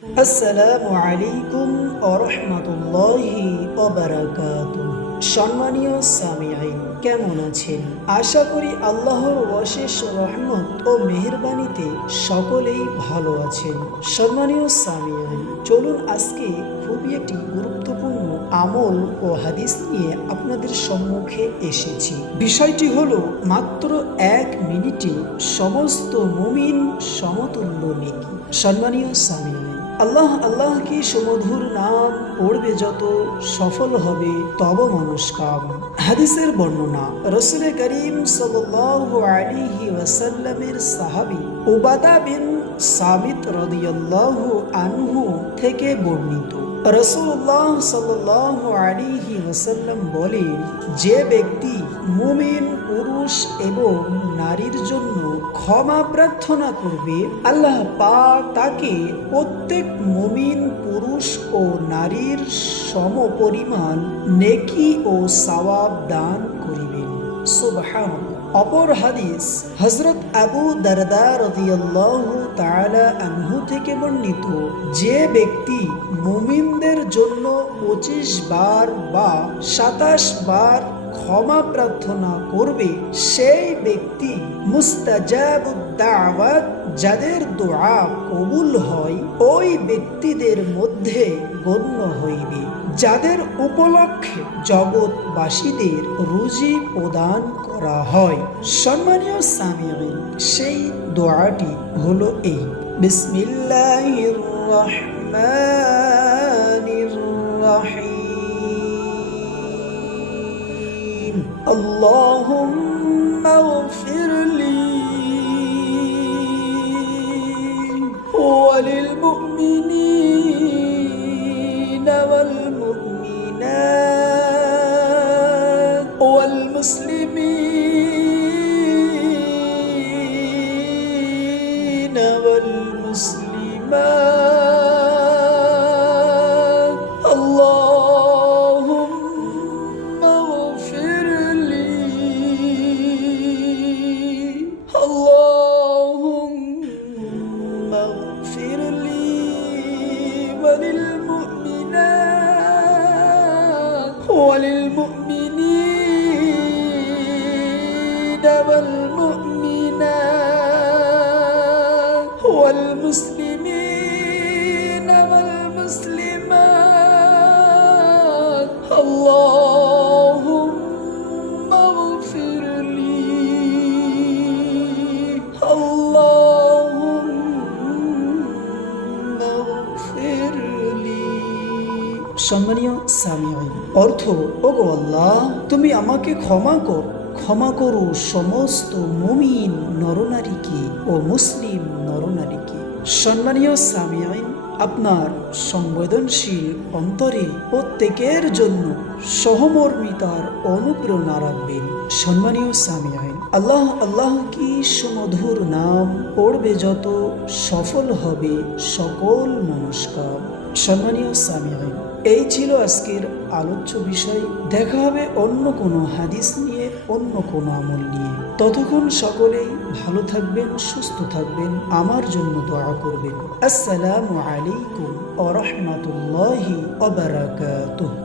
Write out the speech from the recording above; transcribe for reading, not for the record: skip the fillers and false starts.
আসসালামু আলাইকুম ওয়া রাহমাতুল্লাহি ওয়া বারাকাতুহু। সম্মানীয় সামিঈন, কেমন আছেন? আশা করি আল্লাহর অশেষ রহমত ও মেহেরবানিতে সকলেই ভালো আছেন। সম্মানীয় সামিঈন, চলুন আজকে খুবই একটি গুরুত্বপূর্ণ আমল ও হাদিস নিয়ে আপনাদের সম্মুখে এসেছি। বিষয়টি হলো মাত্র 1 মিনিটে সমস্ত মুমিন সমতুল্য নেকি। সম্মানীয় সামিঈন, আল্লাহ কি সুমধুর নাম পড়বে যত সফল হবে তব মানুষ কাম। হাদিসের বর্ণনা রাসূল করিম সাল্লাল্লাহু আলাইহি ওয়াসাল্লামের সাহাবী উবাদা বিন সামিত রাদিয়াল্লাহু আনহু থেকে বর্ণিত। রাসূলুল্লাহ সাল্লাল্লাহু আলাইহি ওয়াসাল্লাম বলেন, যে ব্যক্তি মুমিন পুরুষ এবং নারীর জন্য ক্ষমা প্রার্থনা করবে, আল্লাহ পাক তাকে প্রত্যেক মুমিন পুরুষ ও নারীর সমপরিমাণ নেকি ও সওয়াব দান করিবেন। সুবহানাল্লাহ। অপর হাদিস হযরত আবু দারদা রাদিয়াল্লাহু তাআলা আনহু থেকে বর্ণিত, যে ব্যক্তি মুমিনদের জন্য 25 বার বা 27 বার ক্ষমা প্রার্থনা করবে, সেই ব্যক্তি মুস্তাজাবুদ দাওয়াত, যাদের দোয়া কবুল হয়, ওই ব্যক্তিদের মধ্যে গণ্য হইবে, যাদের উপলক্ষে জগৎবাসীদের রুজি প্রদান করা হয়। সম্মানীয় সামিঈন, সেই দোয়াটি হলো এই: বিসমিল্লাহির রহমানির রহিম, আল্লাহুম্মা ইগফিরলি ওয়ালিল মুমিনিনা ওয়াল মুমিনাত ওয়াল মুসলিমিনা ওয়াল মুসলিমাত, আল্লাহুম্মা ইগফিরলি আল্লাহুম্মা ইগফিরলি ওয়ালিল মুমিনাত ওয়ালিল মুমিনিনা ওয়াল মুমিনাত ওয়াল মুসলিমিনা ওয়াল মুসলিমাত, আল্লাহুম্মা ইগফিরলি আল্লাহুম্মা ইগফিরলি। সম্মানীয় সামিঈন, অর্থ: ওগো আল্লাহ, তুমি আমাকে ক্ষমা করো সমস্ত মুমিন নরনারীকে ও মুসলিম নরনারীকে। সম্মানীয় সামিঈন, আপনার সংবেদনশীল অন্তরে প্রত্যেকের জন্য সহমর্মিতার অনুপ্রেরণা রাখবেন। সম্মানীয় সামিঈন, আল্লাহ কি সুমধুর নাম পড়বে যত সফল হবে সকল মনস্কাম। সম্মানীয় সামিঈন, এই ছিল আজকের আলোচ্য বিষয়। দেখা হবে অন্য কোনো হাদিস নিয়ে, অন্য কোনো আমল নিয়ে। ততক্ষণ সকলেই ভালো থাকবেন, সুস্থ থাকবেন, আমার জন্য দোয়া করবেন। আসসালামু আলাইকুম ওয়া রাহমাতুল্লাহি ওয়া বারাকাতুহু।